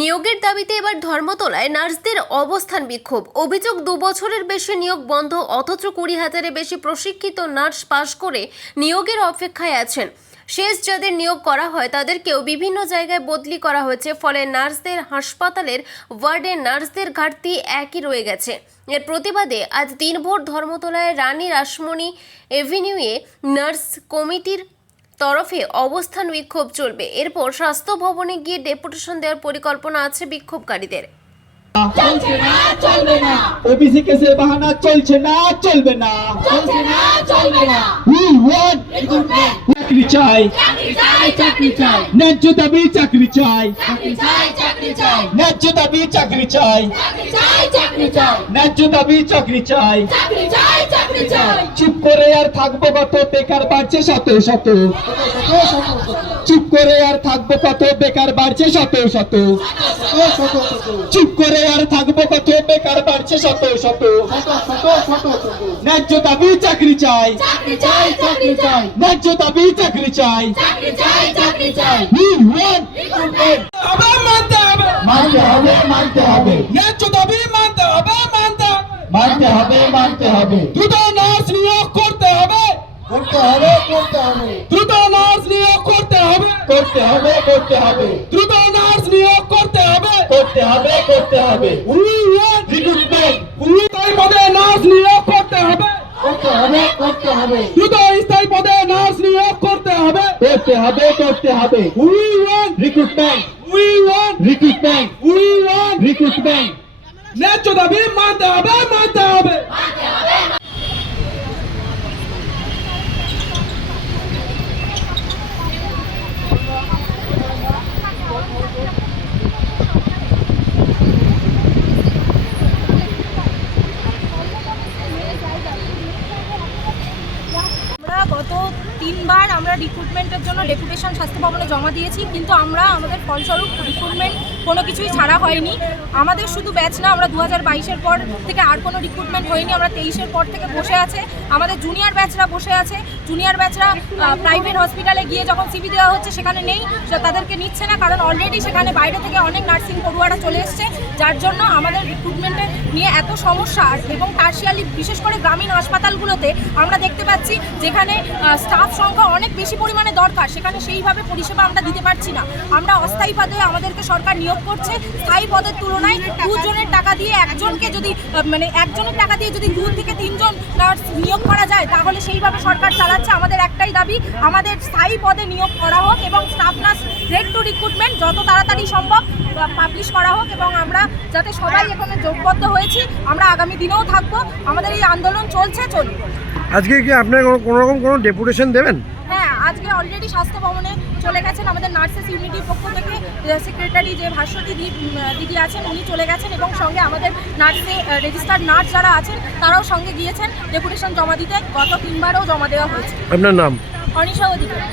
নিয়োগের দাবিতে এবার ধর্মতলায় নার্সদের অবস্থান বিক্ষোভ। অভিযোগ দু বছরের বেশি নিয়োগ বন্ধ, অথচ কুড়ি হাজারের বেশি প্রশিক্ষিত নার্স পাশ করে নিয়োগের অপেক্ষায় আছেন। শেষ যাদের নিয়োগ করা হয়, তাদেরকেও বিভিন্ন জায়গায় বদলি করা হয়েছে, ফলে নার্সদের হাসপাতালের ওয়ার্ডে নার্সদের ঘাটতি একই রয়ে গেছে। এর প্রতিবাদে আজ দিনভর ধর্মতলায় রানী রাসমণি এভিনিউয়ে নার্স কমিটির তরফে অবস্থান বিক্ষোভ চলবে। এরপর স্বাস্থ্য ভবনে গিয়ে ডেপুটেশন দেওয়ার পরিকল্পনা আছে বিক্ষোভকারীদের। চলছে না চলবে না। ওবিসি কেসের বাহানা চলছে না চলবে না। চলছে না চলবে না। We want চাকরি চাই। চাকরি চাই চাকরি চাই। ন্যায্য দাবি চাকরি চাই। চাকরি চাই চাকরি চাই। ন্যায্য দাবি চাকরি চাই। চাকরি চাই চাকরি চাই। ন্যায্য দাবি চাকরি চাই। চাকরি করে আর থাকব কত? বেকার বাড়ছে শত শত। চুপ করে আর থাকব কত? বেকার বাড়ছে শত শত। চুপ করে আর থাকব কত? বেকার বাড়ছে শত শত। ন্যায্য দাবি চাকরি চাই। চাকরি চাই চাকরি চাই। ন্যায্য দাবি চাকরি চাই। চাকরি চাই চাকরি চাই। We want রিক্রুটমেন্ট হবে মানতে হবে। মানতে হবে ন্যায্য দাবি মানতে হবে মানতে মানতে হবে মানতে হবে। দ্রুত করতে হবে করতে হবে। দ্রুত নার্স নিয়োগ করতে হবে। করতে হবে করতে হবে। দ্রুত নার্স নিয়োগ করতে হবে। করতে হবে করতে হবে। উই ওয়ান রিক্রুটমেন্ট স্থায়ী পদে নার্স নিয়োগ করতে হবে। করতে হবে করতে হবে। দ্রুত স্থায়ী পদে নার্স নিয়োগ করতে হবে। করতে হবে করতে হবে। We want recruitment we want recruitment we want recruitment ন্যায্য দাবি মানতে হবে মানতে হবে আমরা গত তিনবার আমরা রিক্রুটমেন্টের জন্য ডেপুটেশন স্বাস্থ্য ভবনে জমা দিয়েছি কিন্তু আমরা আমাদের ফলস্বরূপ রিক্রুটমেন্ট কোনো কিছুই ছাড়া হয়নি। আমাদের শুধু ব্যাচ না, আমরা দু হাজার বাইশের পর থেকে আর কোনো রিক্রুটমেন্ট হয়নি, আমরা তেইশের পর থেকে বসে আছে। আমাদের জুনিয়র ব্যাচরা বসে আছে। জুনিয়র ব্যাচরা প্রাইভেট হসপিটালে গিয়ে যখন সিবি দেওয়া হচ্ছে, সেখানে নেই। তাদেরকে নিচ্ছে না, কারণ অলরেডি সেখানে বাইরে থেকে অনেক নার্সিং পড়ুয়ারা চলে এসছে। যার জন্য আমাদের রিক্রুটমেন্টে নিয়ে এত সমস্যা। এবং টার্সিয়ালি বিশেষ করে গ্রামীণ হাসপাতালগুলোতে আমরা দেখতে পাচ্ছি, যেখানে স্টাফ সংখ্যা অনেক বেশি পরিমাণে দরকার, সেখানে সেইভাবে পরিষেবা আমরা দিতে পারছি না। আমরা অস্থায়ী পদে আমাদেরকে সরকার নিয়োগ করছে। স্থায়ী পদের তুলনায় দুজনের টাকা দিয়ে একজনকে যদি মানে একজনের টাকা দিয়ে যদি দু থেকে তিনজন নার্স নিয়োগ করা যায় তাহলে সেইভাবে সরকার চালাচ্ছে। আমাদের একটাই দাবি আমাদের স্থায়ী পদে নিয়োগ করা হোক এবং staff nurse grade two recruitment যত তাড়াতাড়ি সম্ভব পাবলিশ করা হোক এবং আমরা যাতে সবাই এখানে যোগবদ্ধ হয়েছি আমরা আগামী দিনেও থাকব। আমাদের এই আন্দোলন চলছে চলবে আজকে কি আপনার কোনো- কোনো রকম কোনো ডেপুটেশন দেবেন? হ্যাঁ আজকে অলরেডি স্বাস্থ্য ভবনে চলে গেছেন আমাদের নার্সেস ইউনিটির পক্ষ থেকে সেক্রেটারি যে ভাস্বতী দিদি দিদি আছেন উনি চলে গেছেন এবং সঙ্গে আমাদের নার্সে রেজিস্টার্ড নার্স যারা আছেন তারাও সঙ্গে গিয়েছেন ডেপুটেশন জমা দিতে। গত তিনবারও জমা দেওয়া হয়েছে। আপনার নাম? অনিশা অধিকারী।